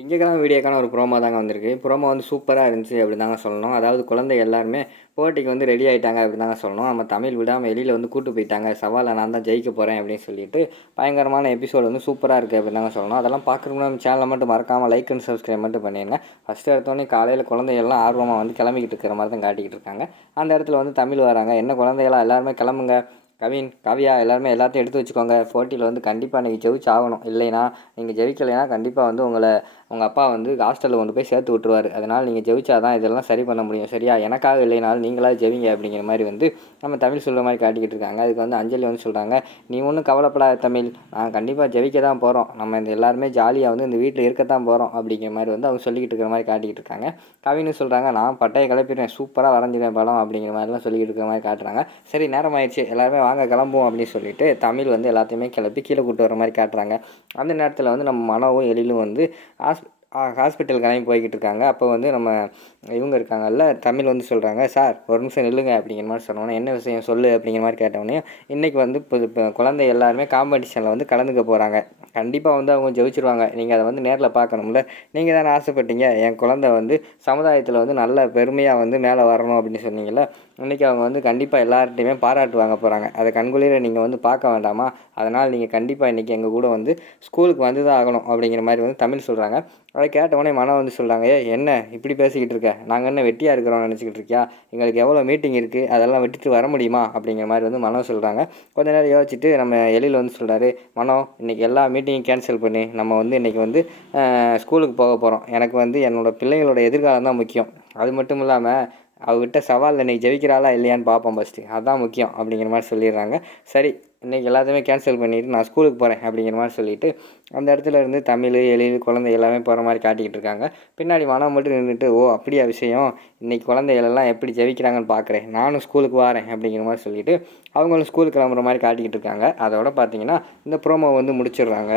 திங்கட்கிழமை வீடியோக்கான ஒரு ப்ரோமோ தாங்க வந்திருக்கு. ப்ரோமோ வந்து சூப்பரா இருந்துச்சு அப்படின்னு தாங்க சொல்லணும். அதாவது குழந்தை எல்லாருமே போட்டிக்கு வந்து ரெடி ஆயிட்டாங்க அப்படின்னு தாங்க சொல்லணும். நம்ம தமிழ் விடாம வெளியில வந்து கூட்டு போயிட்டாங்க. சவால்ல நான் தான் ஜெயிக்க போறேன் அப்படின்னு சொல்லிட்டு பயங்கரமான எபிசோடு வந்து சூப்பரா இருக்கு அப்படின்னு தாங்க சொல்லணும். அதெல்லாம் பார்க்கறதுக்கு நம்ம சேனலை மட்டும் மறக்காம லைக் அண்ட் சப்ஸ்கிரைப் மட்டும் பண்ணிடுங்க. ஃபர்ஸ்ட் எடுத்தோடனே காலையில் குழந்தைகள்லாம் ஆர்வமாக வந்து கிளம்பிக்கிட்டு இருக்கிற மாதிரி தான் காட்டிக்கிட்டு இருக்காங்க. அந்த இடத்துல வந்து தமிழ் வராங்க. என்ன குழந்தைகளா எல்லாருமே கிளம்புங்க, கவின், காவியா எல்லாருமே எல்லாத்தையும் எடுத்து வச்சுக்கோங்க. போட்டியில் வந்து கண்டிப்பாக நீங்கள் ஜெயிச்சாகணும். இல்லைனா நீங்கள் ஜெயிக்கலைன்னா கண்டிப்பாக வந்து உங்கள் அப்பா வந்து ஹாஸ்டலில் கொண்டு போய் சேர்த்து விட்ருவார். அதனால் நீங்கள் ஜெயிச்சா தான் இதெல்லாம் சரி பண்ண முடியும். சரியா? எனக்காக இல்லைனாலும் நீங்களாக ஜெயிங்க அப்படிங்கிற மாதிரி வந்து நம்ம தமிழ் சொல்கிற மாதிரி காட்டிக்கிட்டு இருக்காங்க. அதுக்கு வந்து அஞ்சலி வந்து சொல்கிறாங்க, நீ ஒன்றும் கவலைப்படாத தமிழ், நான் கண்டிப்பாக ஜெயிக்க தான் போகிறோம். நம்ம இந்த எல்லாருமே ஜாலியாக வந்து இந்த வீட்டில் இருக்கத்தான் போகிறோம் அப்படிங்கிற மாதிரி வந்து அவங்க சொல்லிக்கிட்டு இருக்கிற மாதிரி காட்டிக்கிட்டு இருக்காங்க. கவின்னு சொல்கிறாங்க, நான் பட்டையை கிளப்பிடுவேன், சூப்பராக வரைஞ்சிடுவேன் படம் அப்படிங்கிற மாதிரிலாம் சொல்லிக்கிட்டு இருக்கிற மாதிரி காட்டுறாங்க. சரி நேரம் ஆயிடுச்சு, எல்லாருமே வாங்க கிளம்புவோம் அப்படின்னு சொல்லிட்டு தமிழ் வந்து எல்லாத்தையுமே கிளப்பி கீழே கூட்டு வர மாதிரி காட்டுறாங்க. அந்த நேரத்தில் வந்து நம்ம மனோவும் எழிலும் வந்து ஹாஸ்பிட்டல் கிளம்பி போய்கிட்டு இருக்காங்க. அப்போ வந்து நம்ம இவங்க இருக்காங்கல்ல, தமிழ் வந்து சொல்கிறாங்க, சார் ஒரு நிமிஷம் நில்லுங்க அப்படிங்கிற மாதிரி சொன்னோன்னே, என்ன விஷயம் சொல்லு அப்படிங்கிற மாதிரி கேட்டோடனே, இன்றைக்கி வந்து இப்போ குழந்தை எல்லாருமே காம்படிஷனில் வந்து கலந்துக்க போகிறாங்க. கண்டிப்பாக வந்து அவங்க ஜெயிச்சிருவாங்க. நீங்கள் அதை வந்து நேரில் பார்க்கணும்ல. நீங்கள் தானே ஆசைப்பட்டீங்க என் குழந்தை வந்து சமுதாயத்தில் வந்து நல்ல பெருமையாக வந்து மேலே வரணும் அப்படின்னு சொன்னீங்கள்ல. இன்றைக்கி அவங்க வந்து கண்டிப்பாக எல்லார்ட்டையுமே பாராட்டு வாங்க போகிறாங்க. அதை கண்குளிர நீங்கள் வந்து பார்க்க வேண்டாமா? அதனால் நீங்கள் கண்டிப்பாக இன்றைக்கி எங்கள் கூட வந்து ஸ்கூலுக்கு வந்து தான் ஆகணும் அப்படிங்கிற மாதிரி வந்து தமிழ் சொல்கிறாங்க. அதை கேட்டவுடனே மனம் வந்து சொல்கிறாங்க, என்ன இப்படி பேசிக்கிட்டு இருக்க? நாங்கள் என்ன வெட்டியாக இருக்கிறோம்னு நினச்சிக்கிட்டு இருக்கியா? எங்களுக்கு எவ்வளோ மீட்டிங் இருக்குது, அதெல்லாம் விட்டுட்டு வர முடியுமா அப்படிங்கிற மாதிரி வந்து மனம் சொல்கிறாங்க. கொஞ்ச நேரம் யோசிச்சுட்டு நம்ம எழில் வந்து சொல்கிறாரு, மனம் இன்றைக்கி எல்லா மீட்டிங்கும் கேன்சல் பண்ணி நம்ம வந்து இன்றைக்கி வந்து ஸ்கூலுக்கு போக போகிறோம். எனக்கு வந்து என்னோடய பிள்ளைங்களோட எதிர்காலம் தான் முக்கியம். அது மட்டும் இல்லாமல் அவகிட்ட சவாலில் இன்றைக்கி ஜெயிக்கிறாளா இல்லையான்னு பார்ப்போம் ஃபஸ்ட்டு, அதுதான் முக்கியம் அப்படிங்கிற மாதிரி சொல்லிடுறாங்க. சரி இன்றைக்கி எல்லாத்தையுமே கேன்சல் பண்ணிவிட்டு நான் ஸ்கூலுக்கு போகிறேன் அப்படிங்கிற மாதிரி சொல்லிவிட்டு அந்த இடத்துல இருந்து தமிழ், எழில், குழந்தை எல்லாமே போகிற மாதிரி காட்டிக்கிட்டு இருக்காங்க. பின்னாடி மனம் மட்டும் நின்றுட்டு, ஓ அப்படியா விஷயம், இன்றைக்கி குழந்தைகளெல்லாம் எப்படி ஜெயிக்கிறாங்கன்னு பார்க்குறேன், நானும் ஸ்கூலுக்கு வரேன் அப்படிங்கிற மாதிரி சொல்லிவிட்டு அவங்களும் ஸ்கூலுக்கு கிளம்புற மாதிரி காட்டிக்கிட்டு இருக்காங்க. அதோட பார்த்தீங்கன்னா இந்த ப்ரோமோ வந்து முடிச்சிடுறாங்க.